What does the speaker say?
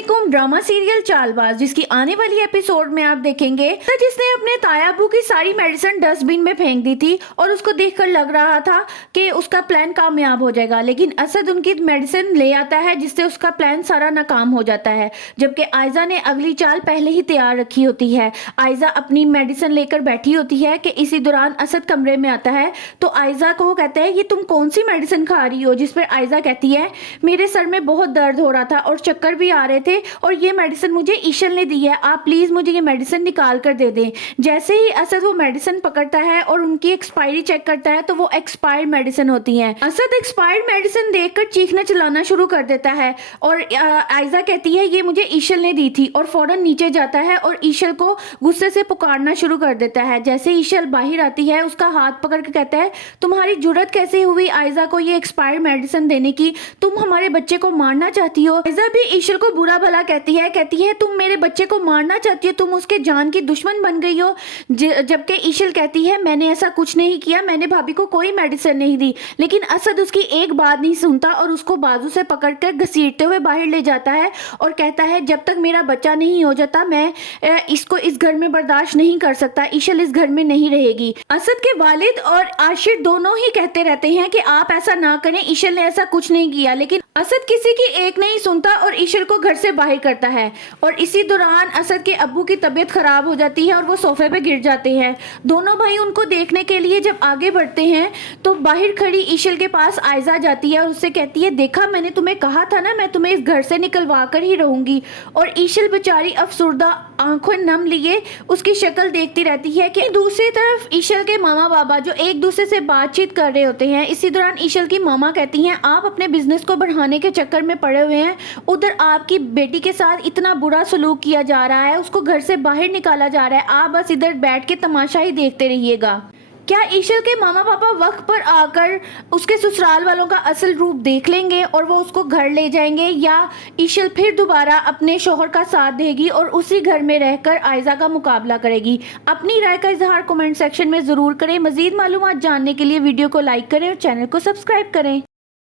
अस्सलामुअलैकुम। Drama serial Chaalbaaz जिसकी आने वाली एपिसोड में आप देखेंगे जिसने अपने तायाबू की सारी मेडिसिन डस्टबिन में फेंक दी थी और उसको देखकर लग रहा था कि उसका प्लान कामयाब हो जाएगा, लेकिन असद उनकी मेडिसिन ले आता है जिससे उसका प्लान सारा नाकाम हो जाता है। जबकि आयजा ने अगली चाल पहले ही तैयार रखी होती है। आयजा अपनी मेडिसिन लेकर बैठी होती है कि इसी दौरान असद कमरे में आता है तो आयजा को कहता है ये तुम कौन सी मेडिसिन खा रही हो, जिस पर आयजा कहती है मेरे सर में बहुत दर्द हो रहा था और चक्कर भी आ रहे थे और ये मेडिसिन मुझे ईशल ने दी है, आप प्लीज मुझे ये मेडिसिन निकाल कर दे दें। जैसे ही असद वो मेडिसिन पकड़ता है और उनकी एक्सपायरी चेक करता है तो वो एक्सपायर्ड मेडिसिन होती है। असद एक्सपायर्ड मेडिसिन देखकर चीखना चिल्लाना शुरू कर देता है और आयजा कहती है ये मुझे ईशल ने दी थी और फौरन नीचे जाता है और ईशल को गुस्से से पुकारना शुरू कर देता है। जैसे ईशल बाहर आती है उसका हाथ पकड़ के कहता है तुम्हारी जुर्रत कैसे हुई आयजा को ये एक्सपायर्ड मेडिसिन देने की, तुम हमारे बच्चे को मारना चाहती हो। आयजा भी ईशल को बुरा भला कहती है तुम मेरे बच्चे को मारना चाहती हो, तुम उसके जान की दुश्मन बन गई हो। जबकि ईशल कहती है मैंने ऐसा कुछ नहीं किया, मैंने भाभी को कोई मेडिसिन नहीं दी। लेकिन असद उसकी एक बात नहीं सुनता और उसको बाजू से पकड़कर घसीटते हुए बाहर ले जाता है और कहता है जब तक मेरा बच्चा नहीं हो जाता मैं इसको इस घर में बर्दाश्त नहीं कर सकता, ईशल इस घर में नहीं रहेगी। असद के वालिद और आशिर दोनों ही कहते रहते हैं कि आप ऐसा ना करें, ईशल ने ऐसा कुछ नहीं किया, लेकिन असद किसी की एक नहीं सुनता और ईशल को घर से बाहर करता है। और इसी दौरान असद के अब्बू की तबीयत खराब हो जाती है और वो सोफे पे गिर जाते हैं। दोनों भाई उनको देखने के लिए जब आगे बढ़ते हैं तो बाहर खड़ी ईशल के पास आयजा जाती है और उससे कहती है देखा मैंने तुम्हें कहा था ना, मैं तुम्हें इस घर से निकलवा कर ही रहूंगी। और ईशल बेचारी अफसुर्दा आंखों नम लिए उसकी शक्ल देखती रहती है कि दूसरी तरफ ईशल के मामा बाबा जो एक दूसरे से बातचीत कर रहे होते हैं। इसी दौरान ईशल की मामा कहती हैं आप अपने बिजनेस को बढ़ाने के चक्कर में पड़े हुए हैं, उधर आपकी बेटी के साथ इतना बुरा सलूक किया जा रहा है, उसको घर से बाहर निकाला जा रहा है, आप बस इधर बैठ के तमाशा ही देखते रहिएगा। क्या ईशल के मामा पापा वक्त पर आकर उसके ससुराल वालों का असल रूप देख लेंगे और वो उसको घर ले जाएंगे, या ईशल फिर दोबारा अपने शौहर का साथ देगी और उसी घर में रहकर आयजा का मुकाबला करेगी? अपनी राय का इजहार कमेंट सेक्शन में ज़रूर करें। मज़ीद मालूमात जानने के लिए वीडियो को लाइक करें और चैनल को सब्सक्राइब करें।